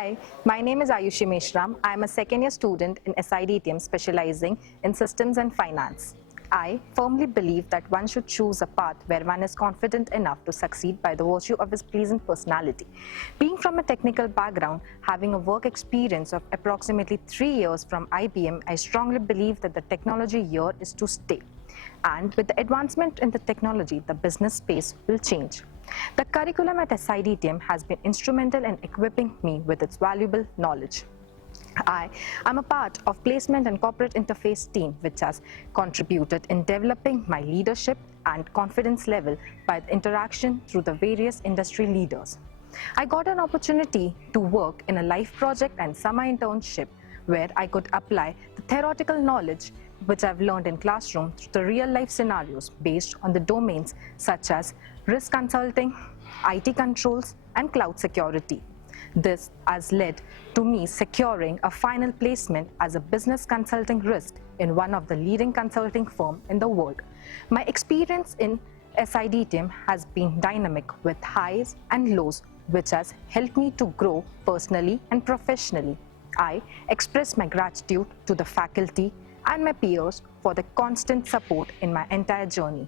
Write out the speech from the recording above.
Hi, my name is Ayushi Meshram. I am a second-year student in SIDTM specializing in systems and finance. I firmly believe that one should choose a path where one is confident enough to succeed by the virtue of his pleasant personality. Being from a technical background, having a work experience of approximately 3 years from IBM, I strongly believe that the technology here is to stay. And with the advancement in the technology, the business space will change. The curriculum at SIDTM has been instrumental in equipping me with its valuable knowledge. I am a part of placement and corporate interface team, which has contributed in developing my leadership and confidence level by the interaction through the various industry leaders. I got an opportunity to work in a life project and summer internship where I could apply the theoretical knowledge which I've learned in classroom to the real life scenarios based on the domains such as risk consulting, IT controls, and cloud security. This has led to me securing a final placement as a business consulting risk in one of the leading consulting firms in the world. My experience in SIDTM has been dynamic with highs and lows, which has helped me to grow personally and professionally. I express my gratitude to the faculty and my peers for the constant support in my entire journey.